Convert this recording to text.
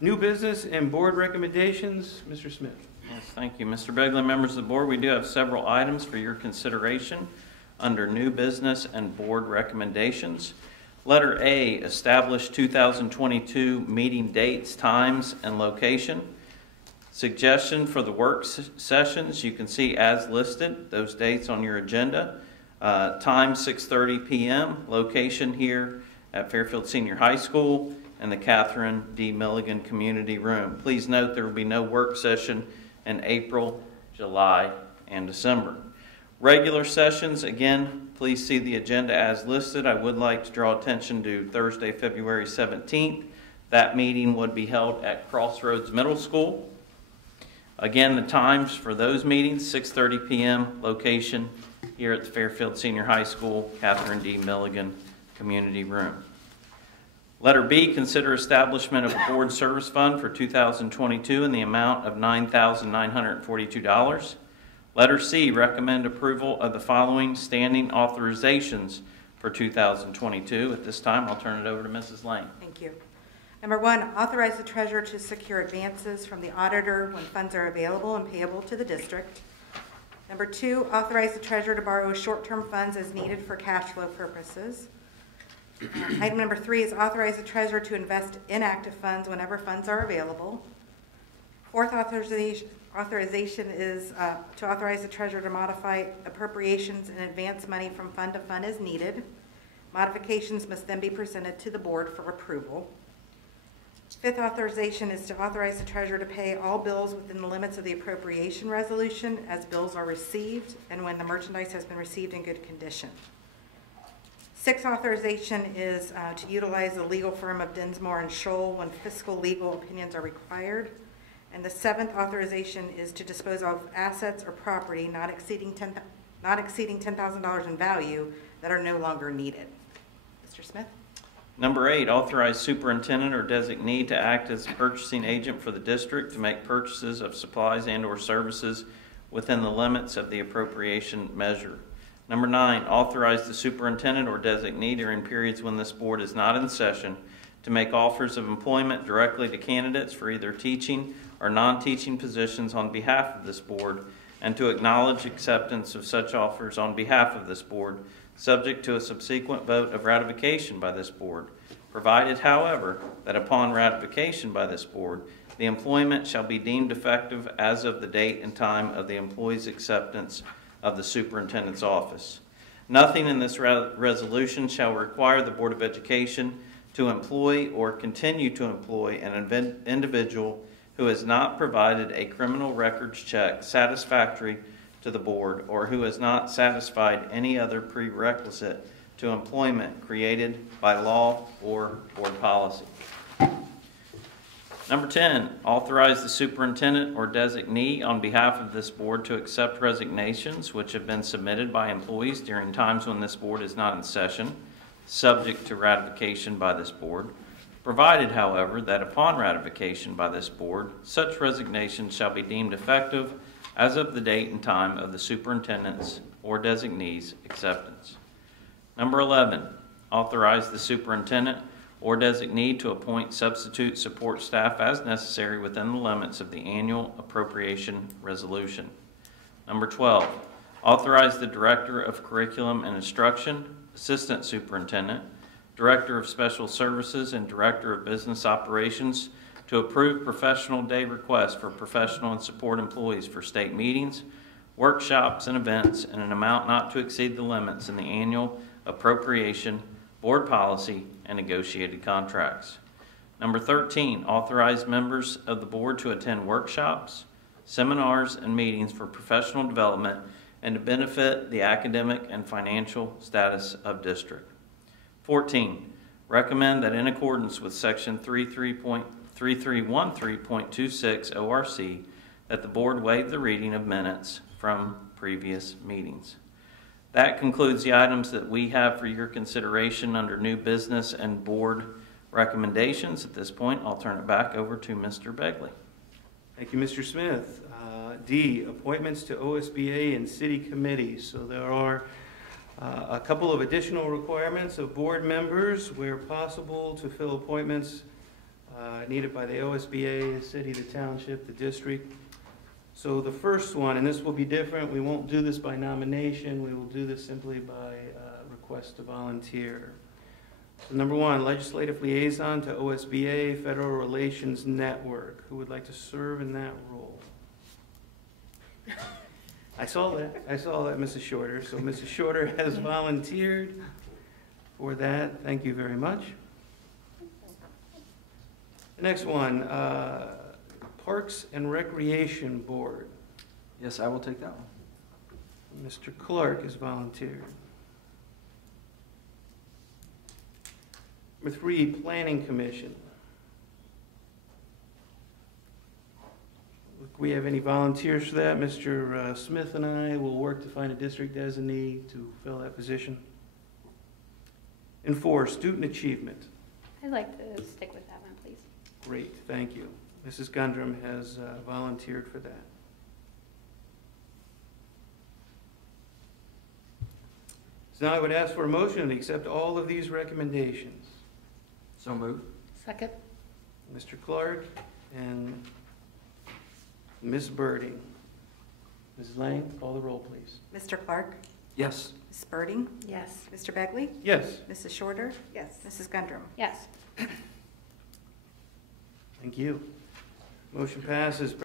New business and board recommendations, Mr. Smith. Yes, thank you, Mr. Begley. Members of the board, we do have several items for your consideration under new business and board recommendations. Letter A, establish 2022 meeting dates, times, and location. Suggestion for the work sessions, you can see as listed, those dates on your agenda. Time 6:30 p.m., location here at Fairfield Senior High School and the Catherine D. Milligan Community Room. Please note there will be no work session in April, July, and December. Regular sessions, again, please see the agenda as listed. I would like to draw attention to Thursday, February 17th. That meeting would be held at Crossroads Middle School. Again, the times for those meetings, 6:30 p.m., location here at the Fairfield Senior High School, Catherine D. Milligan Community Room. Letter B, consider establishment of a board service fund for 2022 in the amount of $9,942. Letter C, recommend approval of the following standing authorizations for 2022. At this time, I'll turn it over to Mrs. Lane. Thank you. Number one, authorize the treasurer to secure advances from the auditor when funds are available and payable to the district. Number two, authorize the treasurer to borrow short-term funds as needed for cash flow purposes. Item number three is authorize the treasurer to invest in active funds whenever funds are available. Fourth authorization is to authorize the treasurer to modify appropriations and advance money from fund to fund as needed. Modifications must then be presented to the board for approval. Fifth authorization is to authorize the treasurer to pay all bills within the limits of the appropriation resolution as bills are received and when the merchandise has been received in good condition. Sixth authorization is to utilize the legal firm of Dinsmore and Scholl when fiscal legal opinions are required. And the seventh authorization is to dispose of assets or property not exceeding $10,000 in value that are no longer needed. Mr. Smith? Number 8, authorize superintendent or designee to act as purchasing agent for the district to make purchases of supplies and or services within the limits of the appropriation measure. Number 9, authorize the superintendent or designee during periods when this board is not in session to make offers of employment directly to candidates for either teaching or non-teaching positions on behalf of this board and to acknowledge acceptance of such offers on behalf of this board, subject to a subsequent vote of ratification by this board, provided, however, that upon ratification by this board, the employment shall be deemed effective as of the date and time of the employee's acceptance of the superintendent's office. Nothing in this resolution shall require the Board of Education to employ or continue to employ an individual who has not provided a criminal records check satisfactory to the board or who has not satisfied any other prerequisite to employment created by law or board policy. Number 10, authorize the superintendent or designee on behalf of this board to accept resignations which have been submitted by employees during times when this board is not in session, subject to ratification by this board, provided, however, that upon ratification by this board, such resignations shall be deemed effective as of the date and time of the superintendent's or designee's acceptance. Number 11, authorize the superintendent or designee to appoint substitute support staff as necessary within the limits of the annual appropriation resolution. Number 12, authorize the Director of Curriculum and Instruction, Assistant Superintendent, Director of Special Services, and Director of Business Operations to approve professional day requests for professional and support employees for state meetings, workshops, and events in an amount not to exceed the limits in the annual appropriation, board policy, and negotiated contracts. Number 13, authorize members of the board to attend workshops, seminars, and meetings for professional development and to benefit the academic and financial status of district. 14, recommend that in accordance with section 3313.26 ORC that the board waive the reading of minutes from previous meetings. That concludes the items that we have for your consideration under new business and board recommendations. At this point, I'll turn it back over to Mr. Begley. Thank you, Mr. Smith. D, appointments to OSBA and city committees. So there are a couple of additional requirements of board members where possible to fill appointments needed by the OSBA, the city, the township, the district. So the first one, and this will be different, we won't do this by nomination, we will do this simply by request to volunteer. So number one, legislative liaison to OSBA Federal Relations Network. Who would like to serve in that role? I saw that, Mrs. Shorter. So Mrs. Shorter has volunteered for that. Thank you very much. The next one, Parks and Recreation Board. Yes, I will take that one. Mr. Clark has volunteered. Number three, Planning Commission. Look, we have any volunteers for that? Mr. Smith and I will work to find a district designee to fill that position. And four, Student Achievement. I'd like to stick with that one, please. Great, thank you. Mrs. Gundrum has volunteered for that. So now I would ask for a motion to accept all of these recommendations. So moved. Second. Mr. Clark and Ms. Birding. Mrs. Lang, call the roll, please. Mr. Clark? Yes. Ms. Birding? Yes. Mr. Begley? Yes, Mrs. Shorter? Yes. Mrs. Gundrum? Yes. thank you. Motion passes.